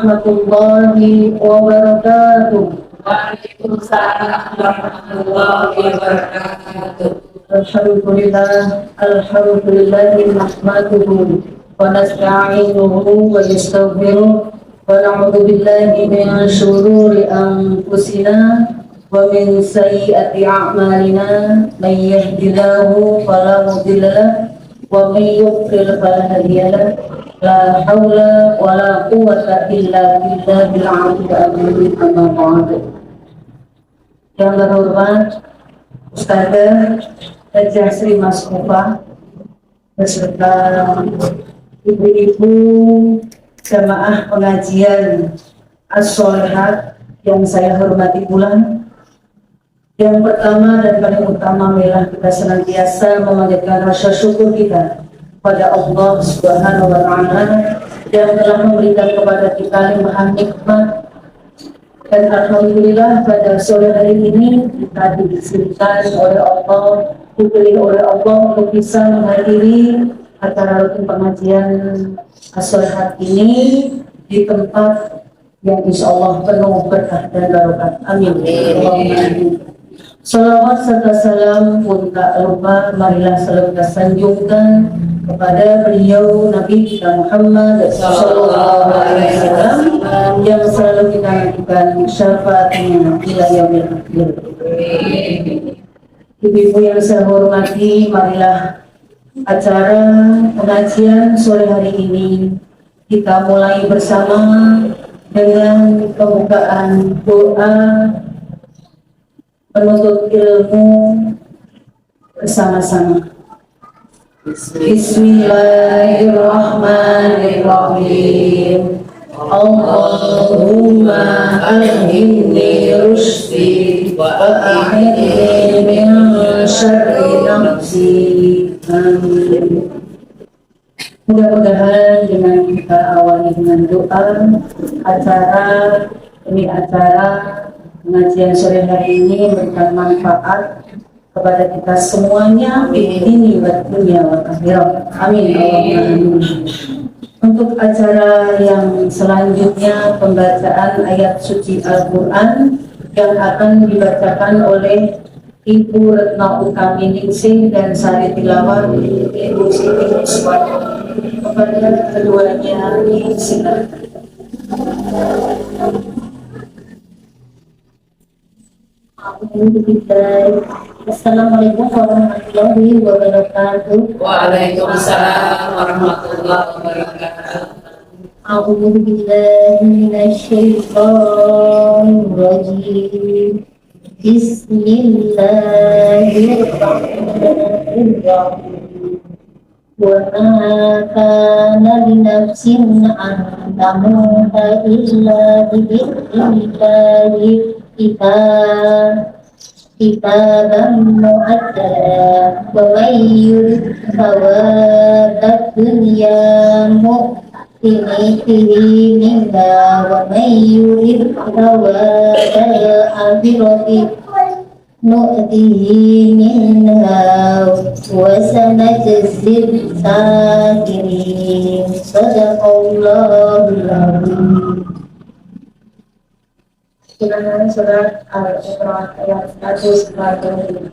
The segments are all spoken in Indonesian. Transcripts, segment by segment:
warahmatullahi wabarakatuh. Waalaikumsalam warahmatullahi wabarakatuh. Alhamdulillah nahmaduhu wa nasta'inuhu wa nastaghfiruh wa na'udzu billahi min shururi anfusina wa min sayyiati a'malina may yahdihillahu fala mudilla lahu wa may yudlil fala hadiya lahu la haula wa la quwwata illa billahil 'aliyyil 'azim. Amma ba'du. Yang terhormat Ustazah Hajah Sri Maskufa beserta ibu-ibu jamaah pengajian As-Sholihat yang saya hormati pula. Yang pertama dan paling utama adalah kita senantiasa memanjatkan rasa syukur kita pada Allah Subhanahu wa Ta'ala yang telah memberikan kepada kita limpahan nikmat. Dan alhamdulillah pada sore hari ini kita diizinkan oleh Allah, dipilih oleh Allah untuk bisa menghadiri acara rutin pengajian As-Sholihat ini di tempat yang insya Allah penuh berkah dan barokah. Amin. Salawat serta salam pun tak lupa marilah selalu kita sanjungkan kepada beliau Nabi kita Muhammad sallallahu alaihi wasallam yang selalu kita nantikan syafaatnya ila yaumil akhir. Ibu-ibu yang saya hormati, marilah acara pengajian sore hari ini kita mulai bersama dengan pembukaan doa penuntut ilmu bersama-sama. Bismillahirrahmanirrahim. Allahumma alhimni rusydi wa a'idni min syarri nafsi. Amin. Mudah-mudahan dengan kita awali dengan doa acara pengajian sore hari ini memberikan manfaat kepada kita semuanya di ini wa dunia wa akhirat. Amin. Allahumma. Untuk acara yang selanjutnya pembacaan ayat suci Al-Quran yang akan dibacakan oleh Ibu Retno Utami Ningsih dan Sari Tilawah Ibu Siti Muswati. Kepada keduanya silakan. Assalamualaikum warahmatullahi wabarakatuh. Waalaikumsalam warahmatullahi wabarakatuh. A'udzu billahi minasyaitonir rajim. Bismillahirrahmanirrahim. Wa ma kana li nafsin an tamuta illa bi'idhnillahi kitaban mu'ajjala wa may yurid thawabad dunya mu'tinihi minha wa may yurid thawabal akhirati nu'tihi minha wa sanajzil sakirin. Sadaqallahul azim. Silakan surat Al-Isra ayat 140.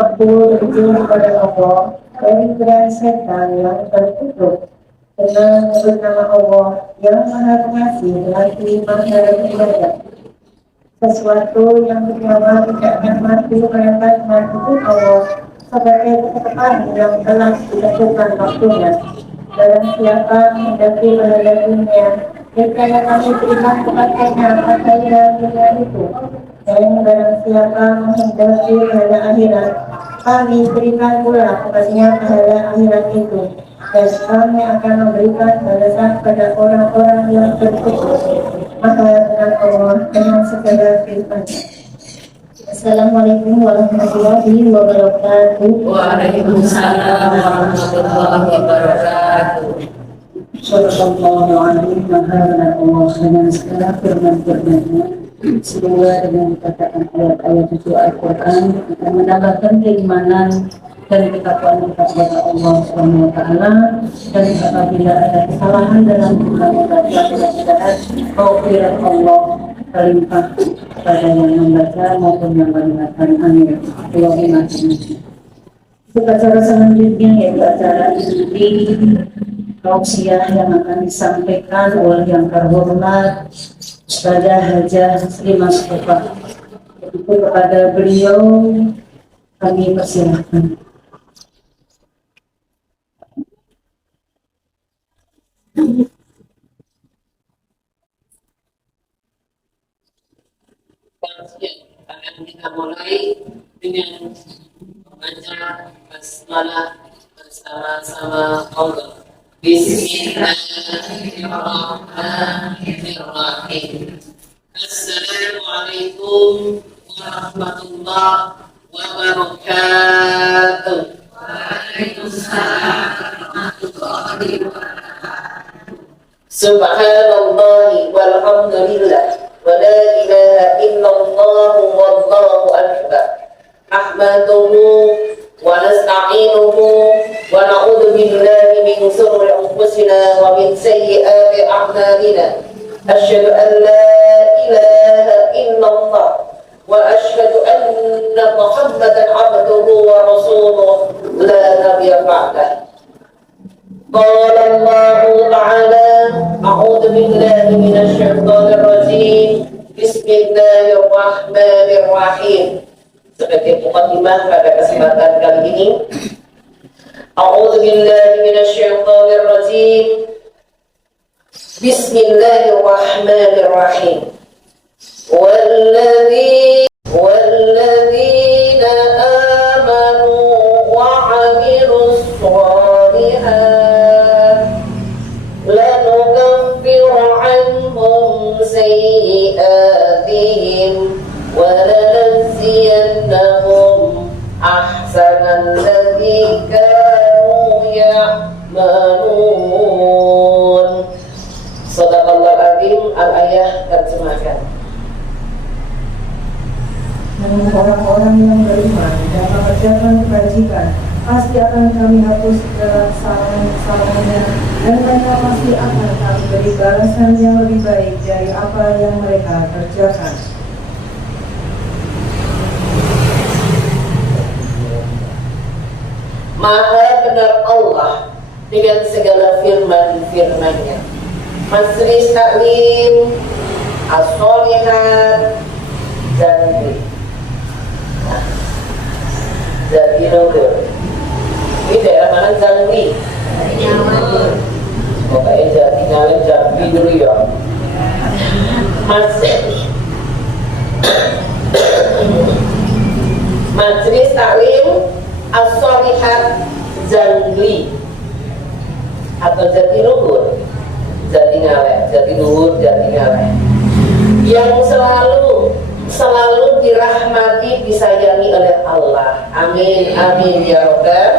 Aku berlindung kepada Allah dari gerak setan yang tertutup dengan bernama Allah yang Maha Pengasih lagi Maha Penyayang. Sesuatu yang bernyawa tidak akan mati melekat mati Allah sebagai ketetapan yang telah ditentukan waktunya. Barang siapa mendaki berada dunia, niscaya kami berikan kepadanya apa dunia itu. Dan barang siapa menghendaki pahala akhirat, kami berikan pula kepadanya pahala akhirat itu. Dan kami akan memberikan balasan pada orang-orang yang bersyukur. Maka dengan Allah dengan segala firman. Assalamualaikum warahmatullahi wabarakatuh. Waalaikumsalam warahmatullahi wabarakatuh. Sallallahu alaihi wa sallam dengan segala firman-firman-Nya. Semoga dengan katakan ayat-ayat suci Al-Quran akan menambahkan keimanan dan ketakwaan kita kepada Allah Subhanahu wa taala, dan apabila ada kesalahan dalam mengucapkan bacaan taufiq Allah terlimpah pada yang membaca maupun yang mendengarkan. Amin. Allahumma amin. Acara selanjutnya yaitu acara inti tausiah yang akan disampaikan oleh yang terhormat Ustazah Hajah Muslimah Mustafa. Itu kepada beliau kami persilahkan. Akan kita mulai dengan membaca basmalah bersama-sama Allah. Bismillahirrahmanirrahim. Assalamualaikum warahmatullahi wabarakatuh. Waalaikumsalam warahmatullahi wabarakatuh. Subhanallah walhamdulillah wa la ilaha illallah wallahu akbar. Ahmaduhu wa nasta'inuhu wa na'udzu billahi min shururi anfusina wa min sayyiati a'malina. Asyhadu an la ilaha illallah wa asyhadu anna Muhammadan 'abduhu wa rasuluhu la nabiyya ba'dahu. قال الله تعالى أعوذ بالله من الشيطان الرجيم بسم الله الرحمن الرحيم. Sebagai mukadimah pada kesempatan kali ini, A'udzu billahi minasyaitonir rajim. Bismillahirrahmanirrahim. Walladzina amanu wa 'amilus shalihat lanukaffiru 'anhum sayyi'atihim wa lanajziyannahum ahsanal ladzi kanu ya'malun. Shadaqallahul azim. Al-ayah terjemahkan. Dan orang-orang yang beriman dan mengerjakan kebajikan pasti akan kami hapus segala kesalahan-kesalahannya, dan mereka pasti akan kami beri balasan yang lebih baik dari apa yang mereka kerjakan. Maha benar Allah dengan segala firman-firman-Nya. Majlis taklim, as-sholihat, Jambi. Jambi Nogor. Ini daerah mana Jambi? Pokoknya Jambi Ngalem Jambi dulu ya. Majlis taklim as-sholihat Jambi atau Jatiluhur, Jatingalem, Jatiluhur, Jatingalem, yang selalu dirahmati, disayangi oleh Allah. Amin, amin ya rabbal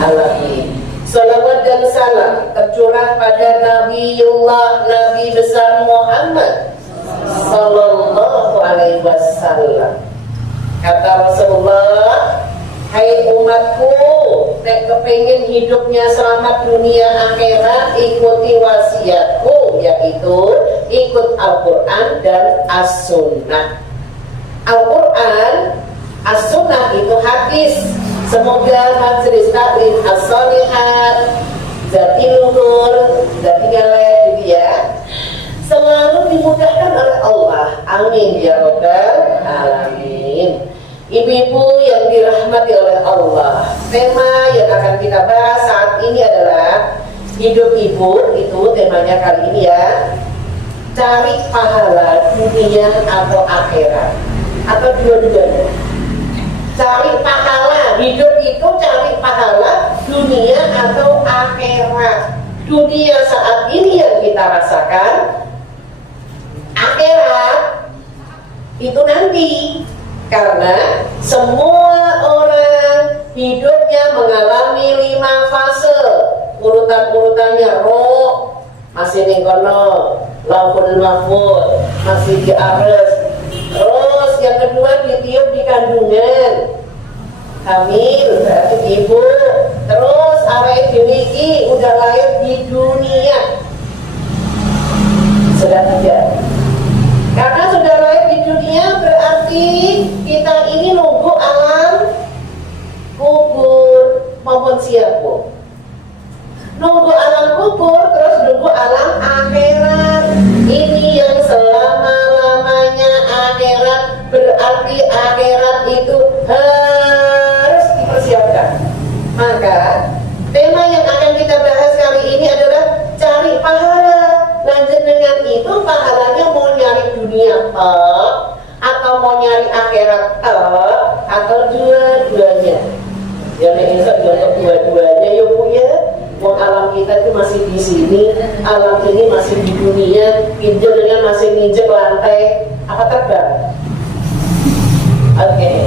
alamin. Salawat dan salam tercurah pada Nabi besar Muhammad sallallahu alaihi wasallam. Kata Rasulullah, hai umatku, nek kepengin hidupnya selamat dunia akhirat, ikuti wasiatku, yaitu ikut Al-Quran dan As-Sunnah. Al-Quran, As-Sunnah itu hadis. Semoga majlis taklim as-sholihat, Jatiluhur, Jatingalem gitu ya, selalu dimudahkan oleh Allah. Amin ya rabbal alamin. Ibu-ibu yang dirahmati oleh Allah, tema yang akan kita bahas saat ini adalah hidup ibu. Itu temanya kali ini ya. Cari pahala dunia atau akhirat, atau dua-duanya. Cari pahala, hidup itu cari pahala dunia atau akhirat. Dunia saat ini yang kita rasakan, akhirat itu nanti. Karena semua orang hidupnya mengalami 5 fase. Urutan-urutannya roh masih ning kono, Lauhul Mahfuz masih di ares. Terus yang kedua ditiup di kandungan. hamil berarti ibu. Terus awake dhewe iki udah lahir di dunia. Sudah tidak. Karena sudah lahir di dunia berarti kita ini nunggu alam kubur maupun siap, Bu. Nunggu alam kubur terus nunggu alam akhirat. Ini yang selama-lamanya akhirat, berarti akhirat itu harus dipersiapkan. Maka tema yang akan kita bahas kali ini adalah cari pahala. Lanjut dengan itu pahalanya mau nyari dunia atau mau nyari akhirat atau dua-duanya. Ya insya Allah dua-duanya ya Bu ya. Wong alam kita itu masih di sini, alam ini masih di dunia, pinjol dengan masih nginjek lantai apa terbang. Oke.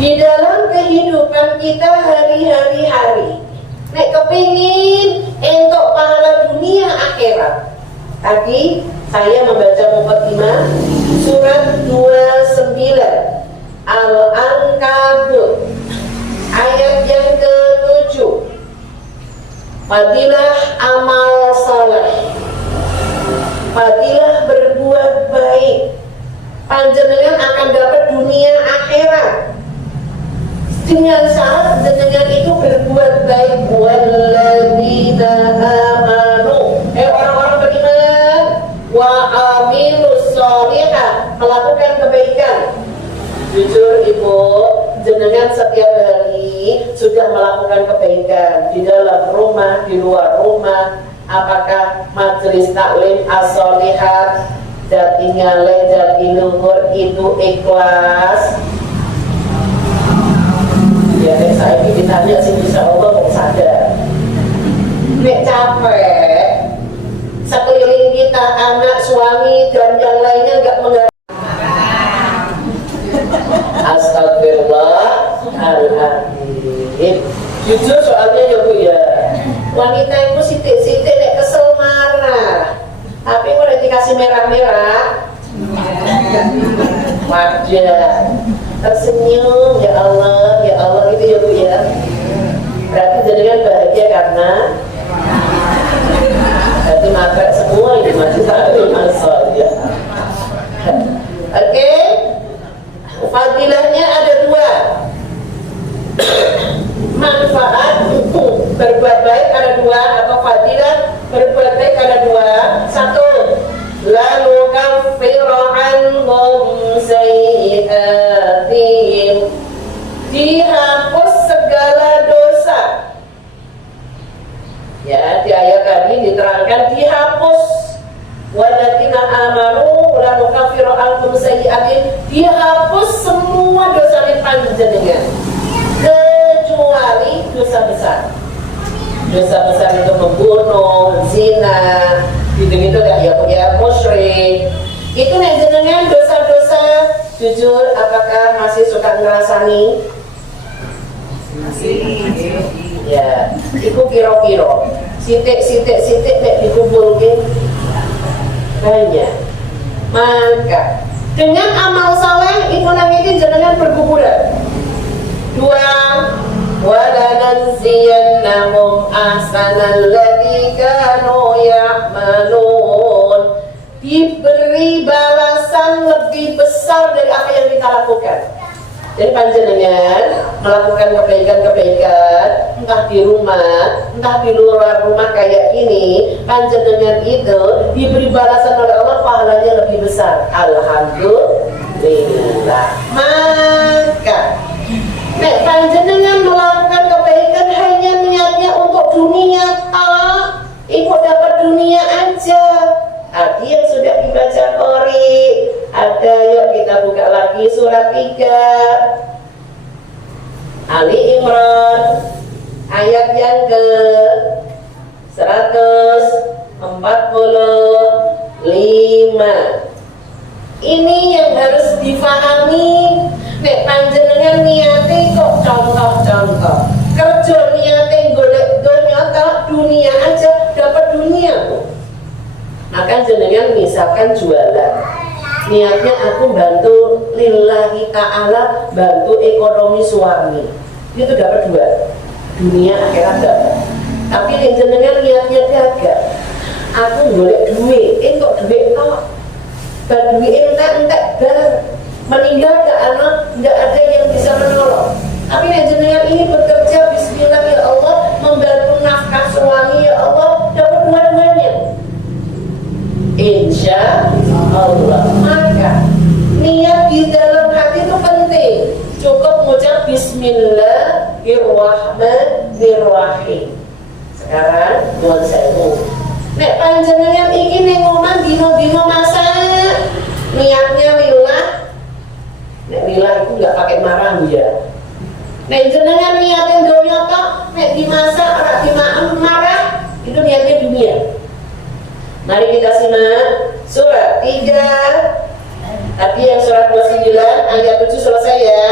Di dalam kehidupan kita hari-hari, nek kepingin entuk pahala dunia akhirat. Tadi saya membaca mukadimah surat 29 Al-Ankabut ayat yang ke-7. Fadilah amal saleh, fadilah berbuat baik, panjenengan akan dapat dunia akhirat. Dengan syarat jenengan itu berbuat baik. Walladzina amanu, orang-orang beriman, wa amilus sholihat, melakukan kebaikan. Jujur Ibu, jenengan setiap hari sudah melakukan kebaikan di dalam rumah, di luar rumah. Apakah majelis taklim as-sholihat, jati ngale, jati luhur itu ikhlas? Ya, saya ini ditanya sih bisa Allah kok sadar. Nek capek, sekeliling kita, anak, suami, dan yang lainnya nggak mengerti. Astagfirullahaladzim. Jujur soalnya ya Bu ya, wanita itu sitik-sitik nek kesel marah, tapi udah dikasih merah-merah wajar, tersenyum, ya Allah itu ya Bu ya. Berarti jenengan bahagia karena berarti mabrak semua ini masih taklim as-sholihat. Oke. Fadilahnya ada dua. Manfaat berbuat baik ada dua, atau fadilah berbuat baik ada dua. Satu, lalu kaffiru anhum sayyi'atihim, dihapus segala dosa. Ya, di ayat tadi diterangkan dihapus. Walladzina amanu la nukaffiru anhum sayyi'atihim, dihapus semua dosa panjenengan kecuali dosa besar. Dosa besar itu membunuh, zina, gitu-gitu ya, musyrik. Itu nek jenengan dosa-dosa, jujur apakah masih suka ngerasani? Masih. Ya, itu kiro-kiro. Sitik nek dikumpulke banyak. Maka dengan amal saleh ibu nanti jenengan berguguran. Dua, wala nanziyannahum ahsanal ladzi kanu ya'malun, diberi balasan lebih besar dari apa yang kita lakukan. Jadi panjenengan melakukan kebaikan-kebaikan, entah di rumah, entah di luar rumah kayak ini, panjenengan itu diberi balasan oleh Allah, pahalanya lebih besar. Alhamdulillah. Maka nek panjenengan melakukan kebaikan hanya niatnya untuk dunia, ibu dapat dunia aja. Tadi yang sudah dibaca Qori, ada, yuk kita buka lagi surat 3 Ali Imran ayat yang ke 145. Ini yang harus difahami. Nek panjenengan niate kok contoh-contoh kerja niate golek dunia aja dapat dunia kok. Maka jenengan misalkan jualan, Niatnya aku bantu lillahi ta'ala, bantu ekonomi suami. Itu dapat 2, dunia akhirat dapat. Tapi yang jenengan niatnya gagal, aku golek duit, kok duit kok dan duit entek bar meninggal gak anak, gak ada yang bisa menolong. Tapi yang jenengan ini bekerja bismillah ya Allah, membantu nafkah suami ya Allah, dapat 2-duanya. Insya Allah. Maka niat di dalam hati itu penting. Cukup mengucap Bismillahirrahmanirrahim. Sekarang nuwun sewu. Nek panjenengan iki ning omah dino-dino masak, niatnya lillah. Nek lillah itu enggak pakai marah ya. Nek jenengan niatin donya tok, nek dimasak ora dimaem marah, itu niatnya dunia. Mari kita simak surat 3. Tapi yang surat 29 ayat 7 selesai ya.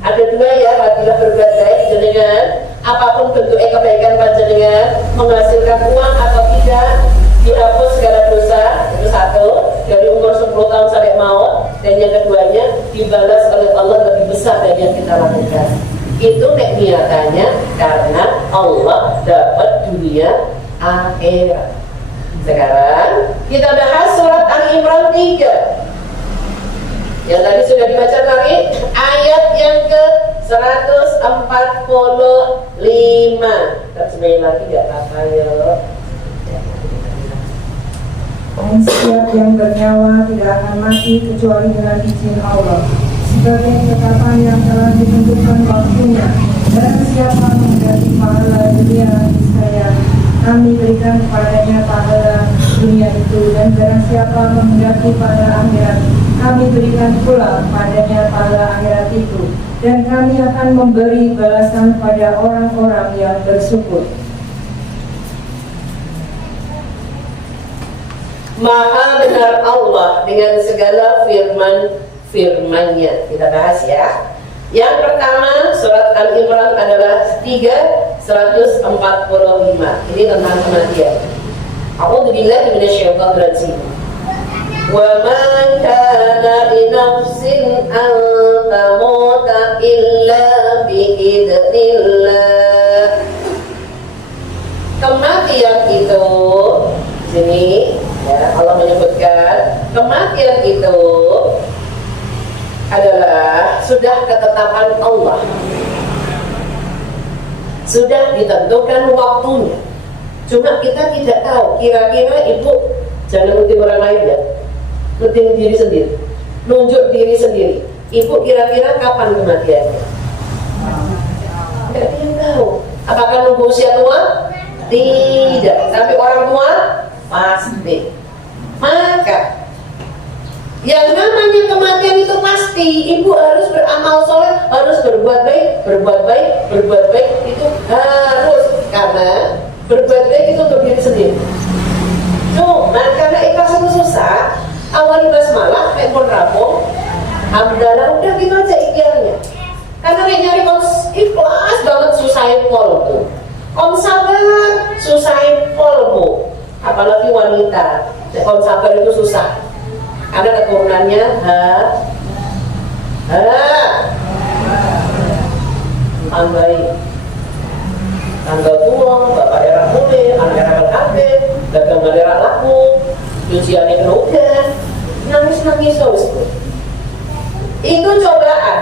Ada 2 ya, hatilah berbuat baik jenengan. Apapun bentuknya kebaikan panjenengan, menghasilkan uang atau tidak, dihapus segala dosa. Itu 1, dari umur 10 tahun sampai maut. Dan yang keduanya, dibalas oleh Allah lebih besar dari yang kita lakukan. Itu nek niatannya karena Allah dapat dunia akhirat. Sekarang kita bahas surat Ali Imran 3. Yang tadi sudah dibaca tadi, ayat yang ke 145. Terjemahin lagi gak apa-apa ya. Dan setiap yang bernyawa tidak akan mati kecuali dengan izin Allah, sebagai ketetapan yang telah ditentukan waktunya. Dan siapa menghendaki pahala dunia niscaya kami berikan kepadanya pahala dunia itu, dan barang siapa menghendaki pahala akhirat kami berikan pula padanya pahala akhirat itu, dan kami akan memberi balasan pada orang-orang yang bersyukur. Maha benar Allah dengan segala firman-Nya. Kita bahas ya. Yang pertama surat Al-Imran adalah 3 145. Ini tentang kematian. A'udzubillahi minasyaitonir rajim. Wa ma kana li nafsin an tamuta illa biidznillah. Kematian itu sini ya, Allah menyebutkan kematian itu adalah sudah ketetapan Allah, sudah ditentukan waktunya. Cuma kita tidak tahu. Kira-kira ibu jangan nutin orang lain ya, nutin diri sendiri, nunjuk diri sendiri. Ibu kira-kira kapan kematiannya? Tidak ada yang tahu. Apakah nunggu usia tua? Tidak. Tapi orang tua pasti. Maka yang namanya kematian itu pasti. Ibu harus beramal soleh, harus berbuat baik, itu harus. Karena berbuat baik itu untuk diri sendiri. Cuma karena ikhlas itu susah, awal basmalah, pun rampung, hamdalah, udah gitu aja ikhtiarnya. Karena nyari ikhlas banget susahin pol tuh. Sabar, susahin pol bu. Apalagi wanita, sabar itu susah. Karena keturunannya tambahin tanggal tua, bapak daerah mulai, anak daerah kabeh, dagang daerah laku, cuciannya kerugian, nangis itu cobaan.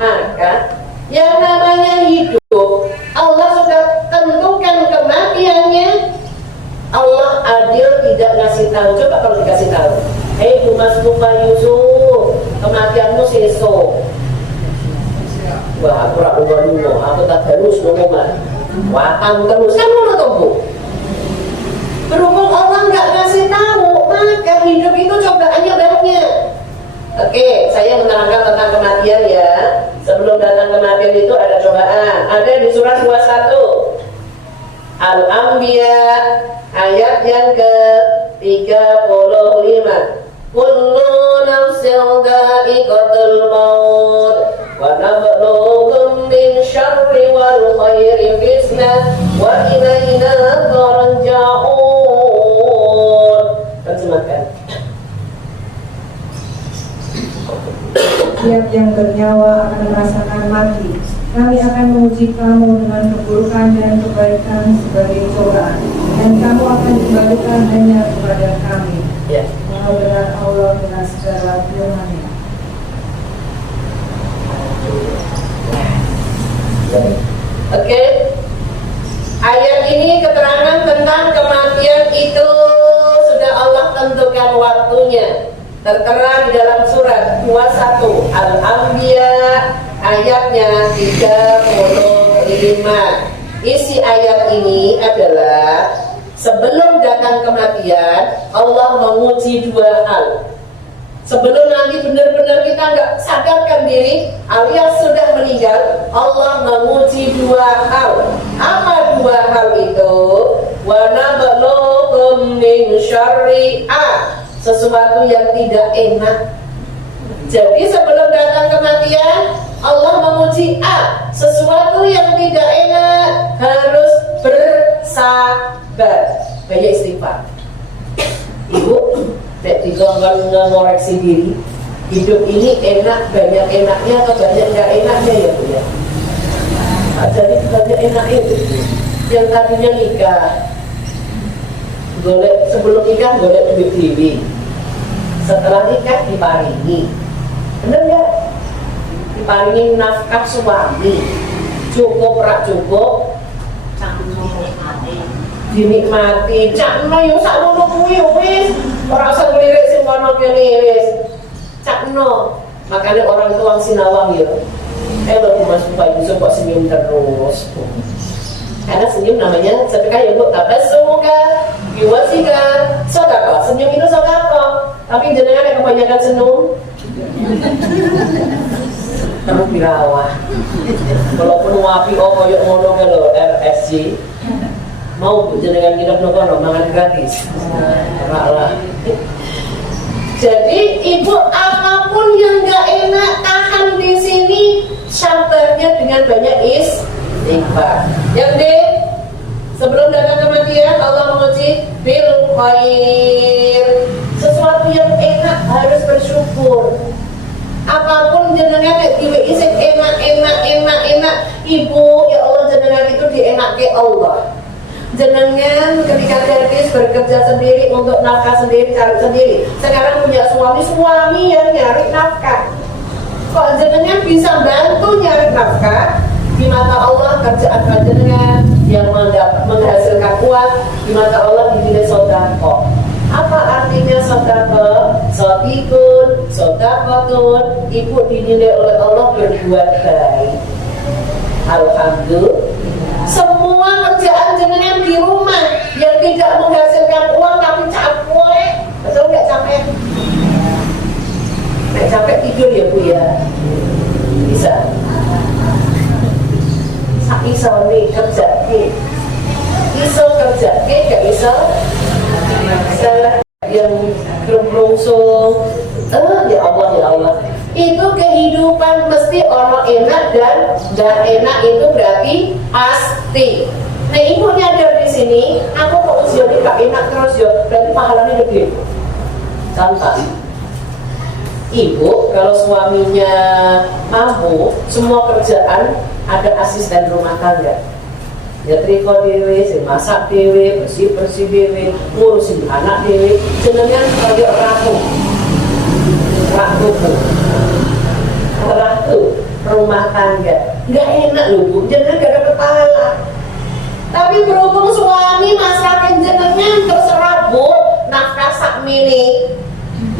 Maka yang namanya hidup, Allah sudah tentukan kematiannya. Allah adil tidak ngasih tahu. Coba kalau dikasih tahu, hei Mas Lupa Yusuf, kematianmu sesok. Wah, aku rak dulu, aku tak terus ngomong. Watan terus kan ngono to, Bu. Berhubung Allah nggak ngasih tahu, maka hidup itu cobaannya banyak. Oke, saya menerangkan tentang kematian ya. Sebelum datang kematian itu ada cobaan. Ada di surat 21 Al-Anbiya ayat yang ke-35. Kullu nafsin dha'iqatul maut wa nabluukum min syarri wal khairi fitnah wa ilaina turja'un. Terjemahkan. setiap yang bernyawa akan merasakan mati. Kami akan menguji kamu dengan keburukan dan kebaikan sebagai cobaan, dan kamu akan dikembalikan hanya kepada kami. Ya. Mau dengan Allah dengan segala firman-Nya. Oke. Ayat ini keterangan tentang kematian itu sudah Allah tentukan waktunya. Tertera di dalam surat 21 Al-Anbiya ayatnya 35. Isi ayat ini adalah sebelum datang kematian Allah menguji dua hal. Sebelum nanti benar-benar kita nggak sadarkan diri alias sudah meninggal, Allah menguji dua hal. Apa dua hal itu? Wa nabluukum min syarri sesuatu yang tidak enak. Jadi sebelum datang kematian Allah menguji sesuatu yang tidak enak, harus bersabar. Banyak istighfar. Ibu tidak ngoreksi diri. Hidup ini enak, banyak enaknya atau banyak nggak enaknya ya Bu ya. Jadi banyak enaknya itu. Yang tadinya nikah, golek sebelum nikah golek duit dewi. Setelah nikah diparingi, bener nggak? Diparingi nafkah suami, cukup rak cukup, dinikmati. Cakno yo sakmono kuwi wis, ora usah ngelirik sing kono kene wis. Cakno. Makanya orang itu wong sinawang ya. Lho Mas Bapak Yusuf kok senyum terus. Karena senyum namanya sedekah ya Bu, tabassuka biwasika sedekah. Senyum itu sedekah. Tapi jenengan yang kebanyakan senyum terus dirawat. Walaupun wapi koyo ngono ke lho RSC. Mau Bu jenengan nginep nopo mangan gratis. Ora. Jadi ibu apapun yang nggak enak tahan di sini, sabarnya dengan banyak istighfar. Yang D, sebelum datang kematian Allah menguji bil khair. Sesuatu yang enak harus bersyukur. Apapun jenengan diwisik enak. Ibu ya Allah jenengan itu dienake Allah. Jenengan ketika gadis bekerja sendiri untuk nafkah sendiri, cari sendiri. Sekarang punya suami yang nyari nafkah. Kok jenengan bisa bantu nyari nafkah? Di mata Allah kerjaan jenengan yang menghasilkan uang, di mata Allah dinilai sedekah. Apa artinya sedekah? Sodikun, sodakotun. Ibu dinilai oleh Allah berbuat baik. Alhamdulillah. Semua kerjaan jenengan di rumah yang tidak menghasilkan uang tapi capek, betul nggak capek? Nggak capek tidur ya Bu ya? Bisa. Iso nih kerja ke, iso kerja ke, gak iso. Salah yang kerungsung. Ya Allah. Itu kehidupan mesti ono enak dan gak enak itu berarti pasti. Nah ibu nyadar di sini, aku kok usianya gak enak terus ya, berarti pahalanya gede. Contoh, ibu kalau suaminya mampu, semua kerjaan ada asisten rumah tangga. Ya triko dewe, masak dewe, bersih dewe, ngurusin anak dewe, jenengan sebagai ratu rumah tangga. Nggak enak loh Bu, jenengan gak ada pahala. Tapi berhubung suami masakin jenengan terserah Bu, nafkah sak mini.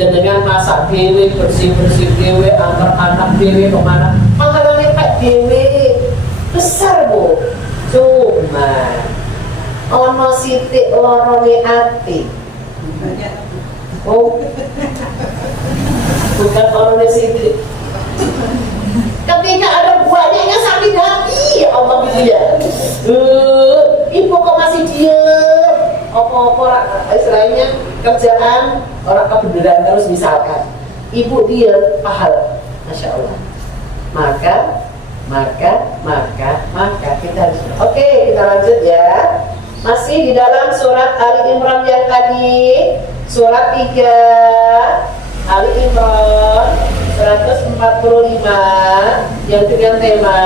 Jenengan masak dewe, bersih dewe, antar anak dewe kemana, pahalanya pak dewe besar Bu. Cuma ono sithik lorone ati. Oh, bukan lorone sithik. Ketika ada banyaknya sakit hati, ya Allah gitu ya. Ibu kok masih diem? Apa-apa istilahnya kerjaan orang kebenaran terus misalkan. Ibu diem, pahala, Masya Allah. Maka kita harus. Oke, kita lanjut ya. Masih di dalam surat Ali Imran yang tadi, surat 3 Ali Imran. 145 yang dengan tema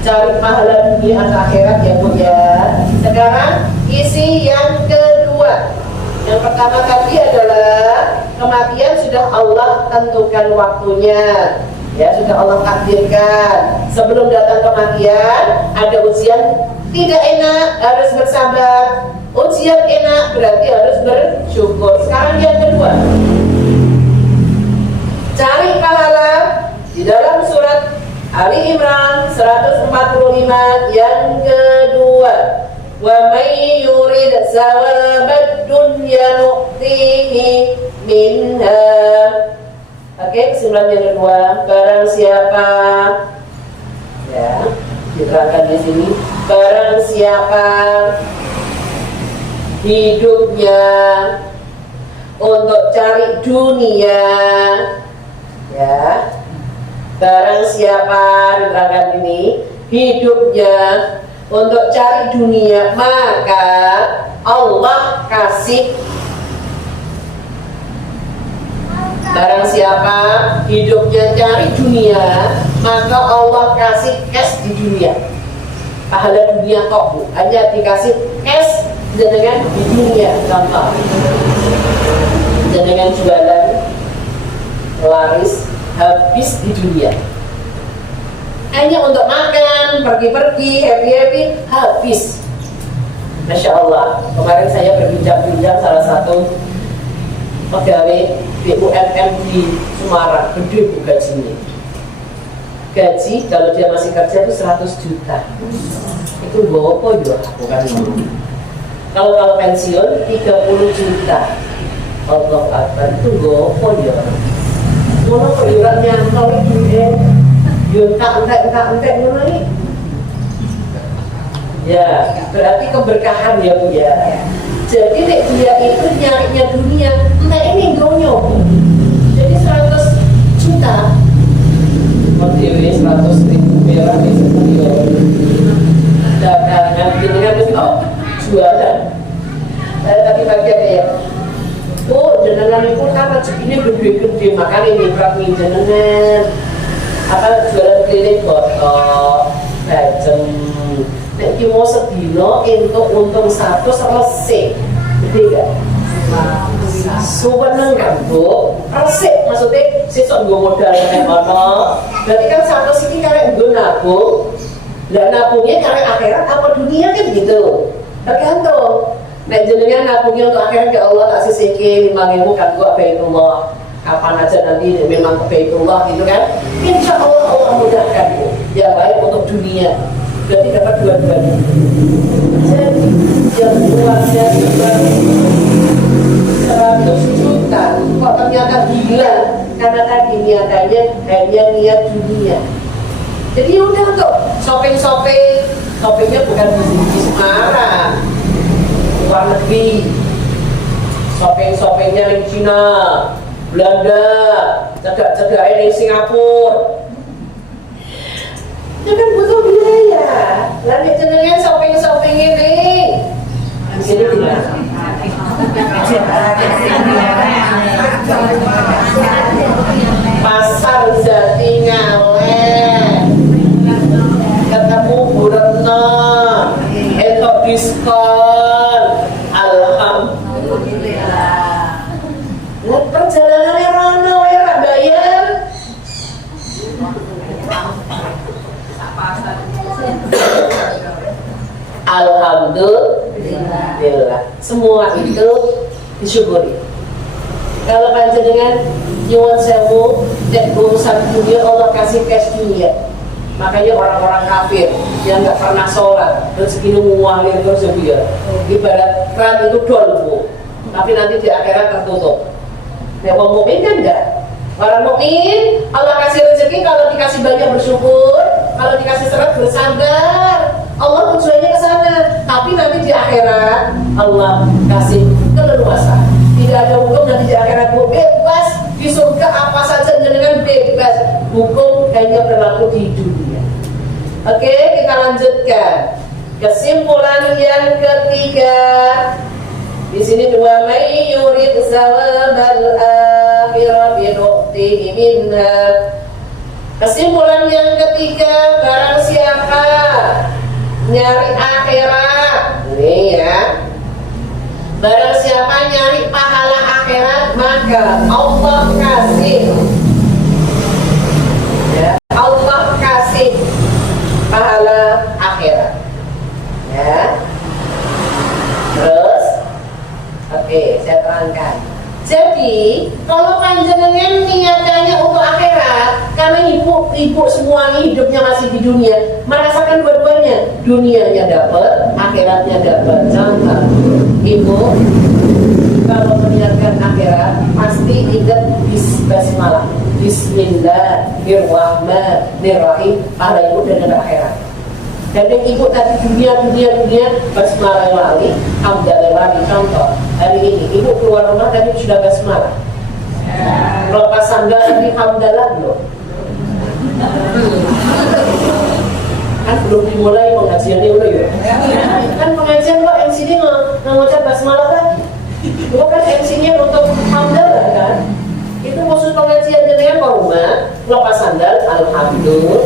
cari pahala dunia atau akhirat ya Bu ya. Sekarang isi yang kedua. Yang pertama tadi adalah kematian sudah Allah tentukan waktunya, ya sudah Allah takdirkan. Sebelum datang kematian ada ujian tidak enak, harus bersabar. Ujian enak berarti harus bersyukur. Sekarang yang kedua, cari pahala di dalam surat Ali Imran 145 yang kedua. Wa may yurid sawabad dunya nu'tihi minha. Oke, kesimpulan yang kedua, barang siapa, ya diterangkan di sini, barang siapa hidupnya untuk cari dunia, ya barang siapa diterangkan ini hidupnya untuk cari dunia, maka Allah kasih. Barang siapa hidupnya cari dunia, maka Allah kasih cash di dunia. Pahala dunia kok Bu, hanya dikasih cash dengan di dunia. Contoh, dengan jualan laris habis di dunia. Hanya untuk makan, pergi-pergi, happy-happy, habis. Masya Allah, kemarin saya berbincang-bincang salah satu pegawai BUMN di Semarang, gede Bu gajinya. Gaji kalau dia masih kerja itu 100 juta. Itu gopo juga, bukan dulu. Kalau pensiun 30 juta. Allah Akbar, itu gopo ya. Mana periurannya kalau itu entek mulai. Ya, berarti keberkahan ya Bu ya. Jadi dia itu nyarinya dunia, entek ini gonyo. Jadi 100 juta. Motivasi 100.000 merah di studio. Dagangan dengan jualan. Tadi pagi ada ya. Oh, jenengan itu kan rezekinya gede-gede, makanya ini jenengan. Apa jualan keliling botol, bacem. Nek ki mau sedino entuk untung 100 selesai. Gede gak? Suweneng kan Bu? Resik maksudnya sesuk nggo modal nang ono. Berarti kan 100 iki karek nggo nabung. Lah nabungnya karek akhirat apa dunia kan gitu. Tergantung. Nek jenengan nabungnya untuk akhirat ya Allah tak sisihke 5.000 kan gua baitullah. Kapan aja nanti memang ke Baitullah gitu kan, insya Allah Allah mudahkan Bu. Yang baik untuk dunia, berarti dapat dua-duanya. Jadi yang uangnya 100 juta kok ternyata gila, karena tadi niatannya hanya niat dunia. Jadi udah tuh shoppingnya bukan di Semarang, luar negeri. Shoppingnya di Cina, Belanda, cedak di Singapura. Itu kan butuh biaya. Lalu jenengan shopping ini. Di sini tidak. Pasar Jatingaleh, ketemu Bu Retno, entok diskon. Alhamdulillah. Perjalanannya rono ya bayar. Alhamdulillah. Semua itu disyukuri. Kalau panjenengan nyuwun sewu dan urusan dunia Allah kasih cash dunia. Makanya orang-orang kafir yang nggak pernah sholat rezeki ngalir terus ya. Ibarat keran itu dol Bu. Tapi nanti di akhirat tertutup. Nah, orang mukmin kan enggak. Orang mukmin Allah kasih rezeki, kalau dikasih banyak bersyukur, kalau dikasih seret bersabar. Allah tujuannya ke sana. Tapi nanti di akhirat Allah kasih keleluasan. Tidak ada hukum nanti di akhirat Bu, bebas di surga apa saja dengan bebas. Hukum hanya berlaku di dunia. Oke, kita lanjutkan. Kesimpulan yang ketiga. Di sini dua may yurid sawabal akhirati nu'tihi minha. Kesimpulan yang ketiga, barang siapa nyari akhirat, ini ya, barang siapa nyari pahala akhirat, maka Allah kasih, ya, Allah kasih pahala akhirat, ya. Terus, oke, saya terangkan. Jadi, kalau panjenengan niatannya untuk akhirat, karena ibu semuanya hidupnya masih di dunia, merasakan dua-duanya, dunianya dapat, akhiratnya dapat. Contoh, ibu kalau meniatkan akhirat, pasti ingat basmalah, Bismillahirrahmanirrahim, pahala ibu dan akhirat. Dan ibu tadi dunia basmalah lali, hamdalah lali. Contoh, hari ini ibu keluar rumah tadi sudah basmalah, lepas sandal tadi hamdalah belum? Kan belum dimulai pengajiannya udah ya? Kan pengajian kok MC-nya ngucap basmalah lagi. Bukan MC-nya untuk hamdalah kan? Itu khusus pengajian dengan rumah, lepas sandal, alhamdulillah,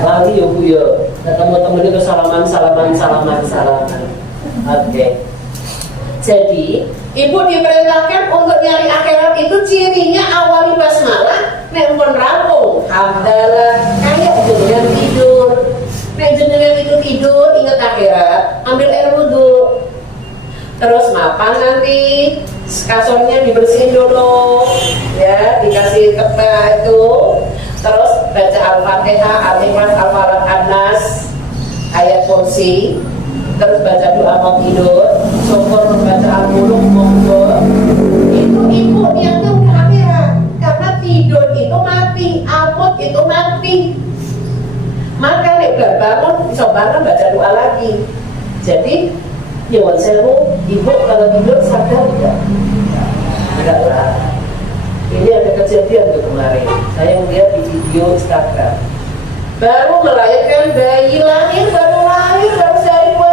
lagi ya bu ya, ketemu-temu itu salaman. Oke. Jadi, ibu diperintahkan untuk nyari akhirat itu cirinya awali basmalah, nek pun rampung, hamdalah, kayak jenengan tidur. Nek jenengan itu tidur, ingat akhirat, ambil air wudhu. Terus mapan nanti, kasurnya dibersihin dulu, ya, dikasih kepa itu. Terus baca Al-Fatihah, Al-Ikhlas, Al-Falaq, An-Nas, ayat kursi. Terus baca doa mau tidur, syukur membaca Al-Muluk, monggo. Itu ibu niatnya udah akhirat, karena tidur itu mati, amut itu mati. Maka nek bangun, bisa bangun baca doa lagi. Jadi nyuwun sewu, ibu kalau tidur sadar enggak? Enggak. Ini ada kejadian tuh kemarin. Saya melihat di video Instagram. Baru melahirkan bayi baru lahir sehari Bu.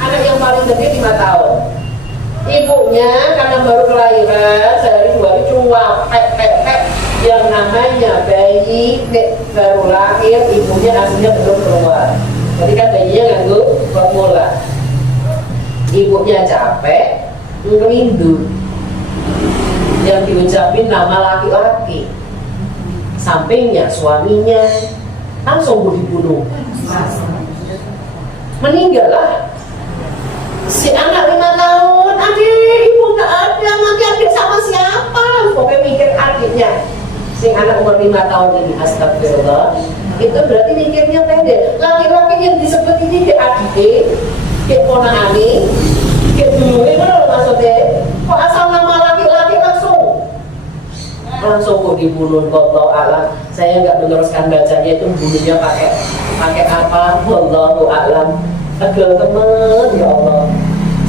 Anak yang paling gede 5 tahun. Ibunya karena baru kelahiran sehari 2 hari cuma pek yang namanya bayi baru lahir, ibunya aslinya belum keluar. Jadi kan bayinya nganggo formula. Ibunya capek, ngerindu. Yang diucapin nama laki-laki, sampingnya suaminya, langsung dibunuh. Meninggal lah. Si anak 5 tahun, adik ibu nggak ada, nanti adik sama siapa? Pokoknya mikir adiknya. Si anak umur 5 tahun ini, astagfirullah. Itu berarti mikirnya pendek. Laki-laki yang disebut ini dia adik, dia ponakane, dia dulu, mana maksudnya? Kok asal nama laki-laki langsung kok dibunuh, wallahu a'lam. Saya nggak meneruskan bacanya, itu bunuhnya pakai apa, wallahu a'lam. Tegel teman, ya Allah.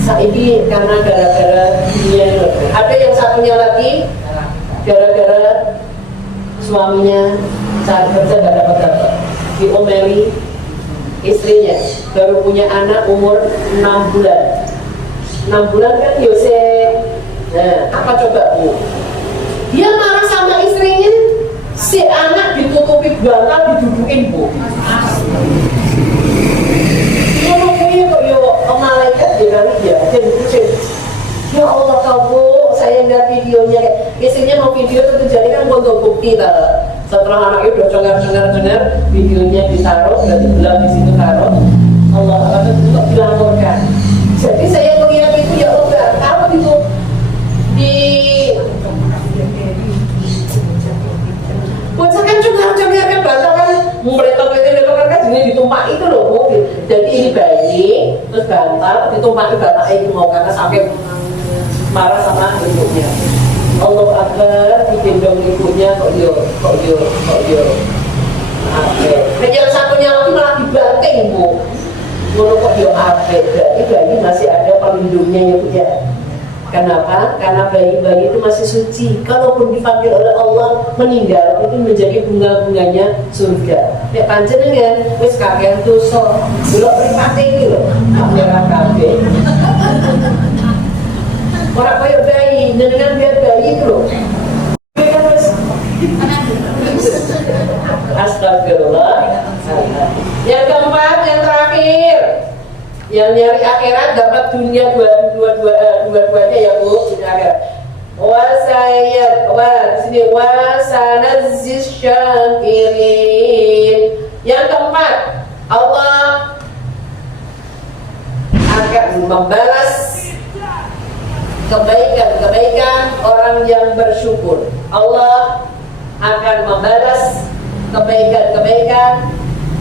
Saiki karena gara-gara dia, ada yang satunya lagi gara-gara suaminya saat kerja nggak dapat diomeli istrinya, baru punya anak umur 6 bulan. 6 bulan kan Yosef. Nah, apa coba Bu? Dia marah sama istrinya, si anak ditutupi bantal, didudukin Bu. Menungguin kok ya malaikat dia ya Allah kamu, saya lihat videonya, istrinya mau video itu jadi kan untuk bukti lah. Setelah anaknya udah cengar-cengar, videonya ditaruh, dan dibilang di situ taruh, Allah akan untuk dilaporkan. Jadi saya melihat itu ya Allah, kalau itu di bocah kan cengar-cengar kan bantal kan, meletok-letok kan jenis ditumpah itu loh Bu. Jadi ini bayi, terus bantal, ditumpah bantal itu mau karena sampai marah sama ibunya. Allah Akbar, digendong ibunya kok yo. Nah, yang satunya lagi malah dibanting Bu. Ngono kok yo ape, berarti bayi masih ada pelindungnya ya Bu ya. Kenapa? Karena bayi-bayi itu masih suci. Kalaupun dipanggil oleh Allah meninggal, itu menjadi bunga-bunganya surga. Nek panjenengan wis kakean dosa, delok mripate iki lho, merah kabeh. Orang kaya bayi, dengan biar bayi itu loh. Astagfirullah. Yang keempat, yang terakhir, yang nyari akhirat dapat dunia dua-duanya ya Bu, dunia akhirat. Wasanazis syakirin. Yang keempat, Allah akan membalas kebaikan orang yang bersyukur. Allah akan membalas kebaikan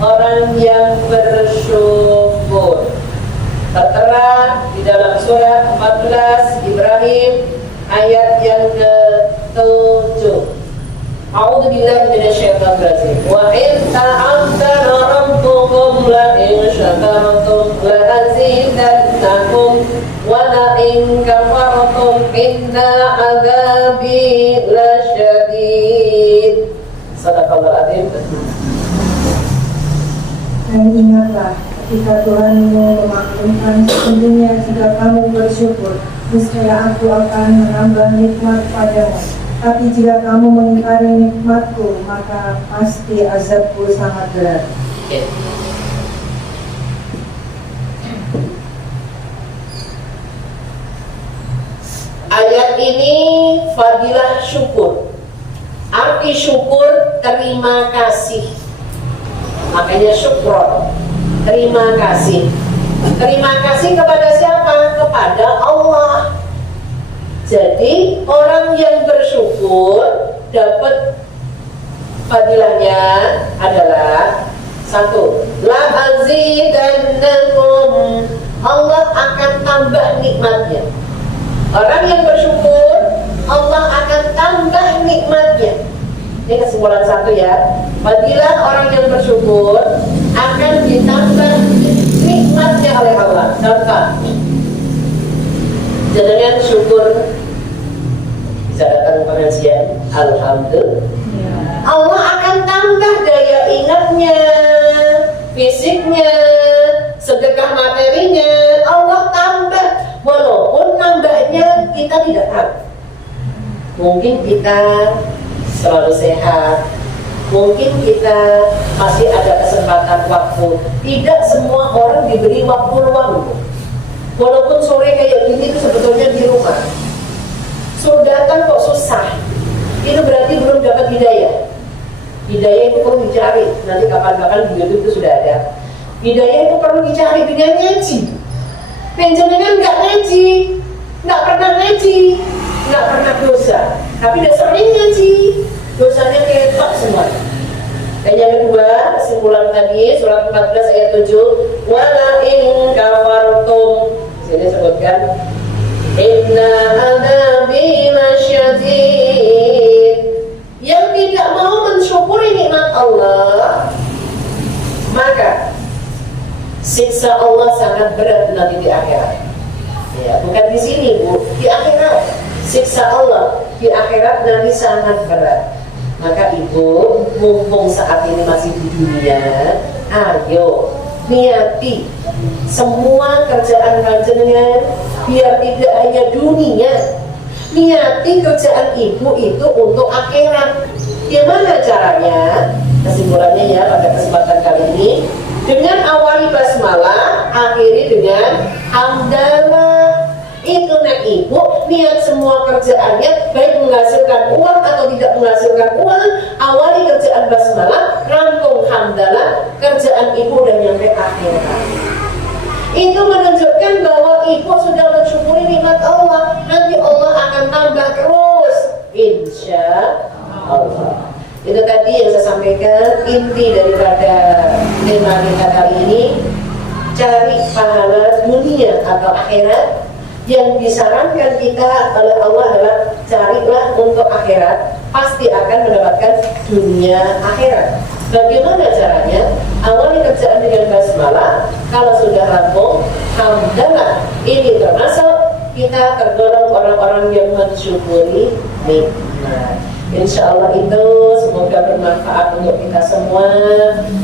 orang yang bersyukur. Tertera di dalam surat 14 Ibrahim ayat yang ke-7. A'udzu billahi minasyaitonir rajim. Wa in ta'azzara rabbukum la in syakartum la azidannakum wa la in kafartum inna 'adzabi lasyadid. Sadaqallahul adzim. Dan ingatlah ketika Tuhanmu memaklumkan sesungguhnya jika kamu bersyukur, niscaya aku akan menambah nikmat padamu. Tapi jika kamu mengingkari nikmatku, maka pasti azabku sangat berat. Ayat ini fadilah syukur. Arti syukur terima kasih. Makanya syukron, terima kasih. Terima kasih kepada siapa? Kepada Allah. Jadi orang yang bersyukur dapat fadilahnya adalah satu, la azidannakum, Allah akan tambah nikmatnya. Orang yang bersyukur, Allah akan tambah nikmatnya. Ini kesimpulan satu ya. Fadilah orang yang bersyukur akan ditambah nikmatnya oleh Allah. Contoh, jangan syukur bisa datang pengajian, alhamdulillah. Allah akan tambah daya ingatnya, fisiknya, sedekah materinya. Allah tambah, walaupun nambahnya kita tidak tahu. Mungkin kita selalu sehat, mungkin kita masih ada kesempatan waktu. Tidak semua orang diberi waktu luang. Walaupun sore kayak gini itu sebetulnya di rumah, suruh datang kok susah. Itu berarti belum dapat hidayah. Hidayah itu perlu dicari. Nanti kapan-kapan di YouTube itu sudah ada. Hidayah itu perlu dicari dengan ngaji. Penjenengan nggak ngaji, nggak pernah ngaji, nggak pernah dosa, tapi udah sering ngaji, dosanya ketok semua. Dan yang kedua, kesimpulan tadi surat 14 ayat 7, wala in kafartum, sini sebutkan inna adzabi lasyadid. Yang tidak mau mensyukuri nikmat Allah, maka siksa Allah sangat berat nanti di akhirat. Ya, bukan di sini Bu, di akhirat. Siksa Allah di akhirat nanti sangat berat. Maka Ibu, mumpung saat ini masih di dunia, ayo niati semua kerjaan panjenengan biar tidak hanya dunia. Niati kerjaan Ibu itu untuk akhirat. Gimana caranya? Kesimpulannya ya pada kesempatan kali ini, dengan awali basmalah, akhiri dengan hamdalah. Itu nak Ibu niat semua kerjaannya, baik menghasilkan uang atau tidak menghasilkan uang, awali kerjaan basmalah, rampung hamdalah, kerjaan Ibu udah nyampe akhirat. Itu menunjukkan bahwa Ibu sudah mensyukuri nikmat Allah. Nanti Allah akan tambah terus, insya Allah. Itu tadi yang saya sampaikan, inti daripada tema kita kali ini. Cari pahala dunia atau akhirat. Yang disarankan kita oleh Allah adalah carilah untuk akhirat, pasti akan mendapatkan dunia akhirat. Bagaimana caranya? Awali kerjaan dengan basmalah. Kalau sudah rampung, hamdalah. Ini termasuk kita tergolong orang-orang yang mensyukuri nikmat. Insya Allah itu semoga bermanfaat untuk kita semua.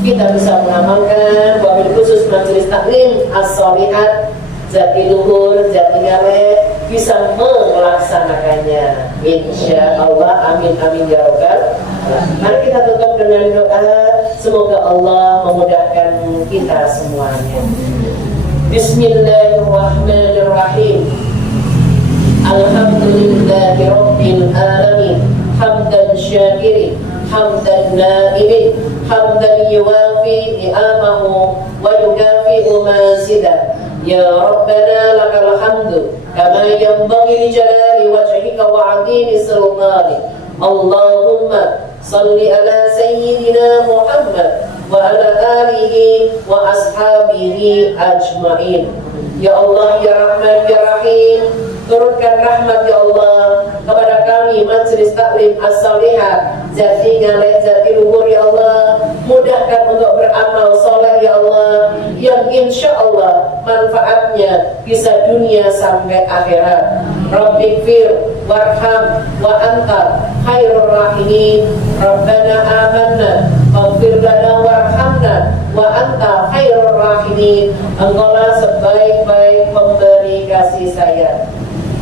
Kita bisa mengamalkan, wabil khusus majelis taklim as-solihat, Jati Luhur, Jati Galeh, bisa melaksanakannya. Insya Allah, amin amin ya robbal alamin. Mari kita tutup dengan doa. Semoga Allah memudahkan kita semuanya. Bismillahirrahmanirrahim. Alhamdulillahi rabbil alamin. Hamdan syakirin, hamdan na'imin, hamdan yuwafi ni'amahu wa yukafi'u mazidah. Ya Rabbana lakal hamdu kama yanbaghi li jalali wajhika wa 'azimi sultanik. Allahumma salli ala sayyidina Muhammad wa ala alihi wa ashabihi ajma'in. Ya Allah, ya Rahman, ya Rahim, turunkan rahmat ya Allah kepada kami Majelis Taklim As-Salihah Zati Ngaleh Zati Luhur ya Allah. Mudahkan untuk beramal soleh ya Allah, yang insya Allah manfaatnya bisa dunia sampai akhirat. Rabbighfir warham wa anta khairur rahimin. Rabbana amanna faghfir lana warhamna wa anta khairur rahimin. Engkaulah sebaik-baik pemberi kasih sayang.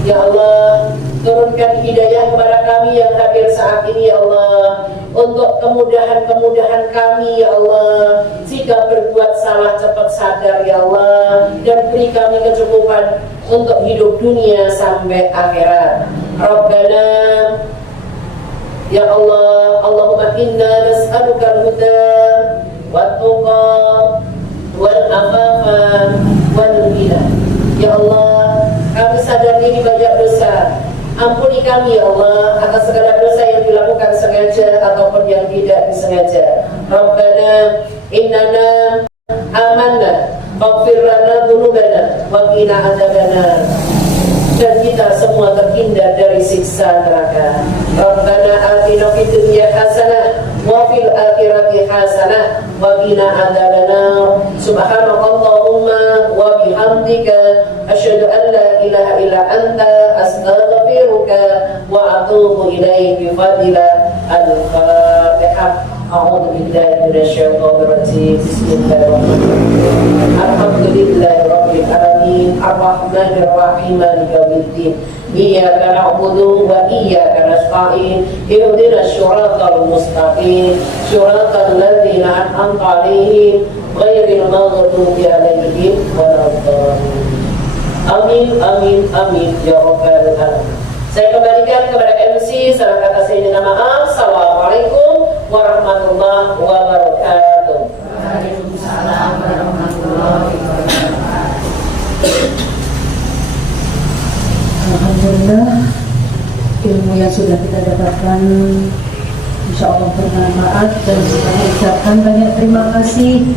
Ya Allah, turunkan hidayah kepada kami yang hadir saat ini ya Allah, untuk kemudahan-kemudahan kami ya Allah. Jika berbuat salah cepat sadar ya Allah, dan beri kami kecukupan untuk hidup dunia sampai akhirat. Rabbana ya Allah, Allahumma inna nas'aluka al-huda wat-tuqa wal-afafa wal-ghina. Ya Allah, kami sadar ini banyak dosa. Ampuni kami ya Allah atas segala dosa yang dilakukan sengaja ataupun yang tidak disengaja. Rabbana innana amanna faghfir lana dzunubana wa qina adzabannar. Dan kita semua terhindar dari siksa neraka. Rabbana atina fid dunya hasanah wa fil akhirati hasanah wa qina adzabannar. Subhanakallahumma wa bihamdika asyhadu an la ilaha illa anta astaghfiruka wa atubu ilaik. Bi fadillah al-Fatihah. A'udzu billahi minasyaitonir rajim. Bismillahirrahmanirrahim. Alhamdulillahi rabbil alamin. Arrahmanir rahim. Maliki yaumiddin. Iyyaka na'budu wa iyyaka nasta'in. Ihdinas siratal mustaqim. Siratal ladzina an'amta 'alaihim ghairil maghdubi 'alaihim waladdallin. Amin amin amin ya rabbal alamin. Saya kembalikan kepada MC. Salah kata saya minta maaf. Assalamualaikum warahmatullahi wabarakatuh. Waalaikumsalam warahmatullahi wabarakatuh. Alhamdulillah, ilmu yang sudah kita dapatkan insya Allah bermanfaat, dan kita ucapkan banyak terima kasih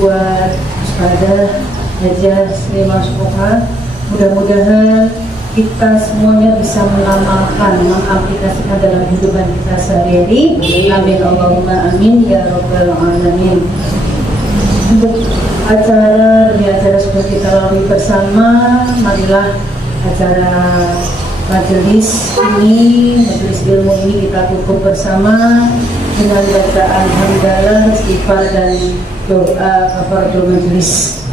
buat Ustazah Hajah Sri Masmuha. Mudah-mudahan kita semuanya bisa mengamalkan, mengaplikasikan dalam kehidupan kita sehari-hari. Amin Allahumma amin ya rabbal alamin. Untuk acara sudah kita lalui bersama. Marilah acara majelis ilmu ini kita tutup bersama dengan bacaan hamdalah, istighfar dan doa kafaratul majelis.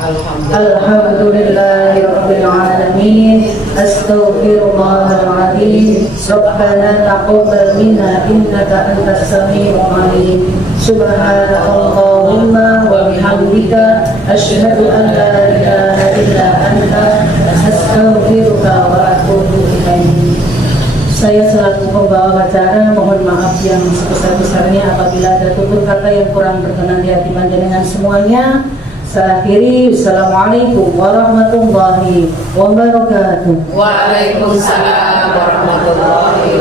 Alhamdulillahirabbil alamin. Astaghfirullahal azim. Rabbana taqabbal minna innaka antas samiul alim. Subhanallahumma wa bihamdika asyhadu an la ilaha illa anta astaghfiruka wa atubu ilaik. Saya selaku pembawa acara mohon maaf yang sebesar-besarnya apabila ada tutur kata yang kurang berkenan di hati panjenengan semuanya. Saya akhiri, Assalamualaikum warahmatullahi wabarakatuh. Waalaikumsalam warahmatullahi wabarakatuh.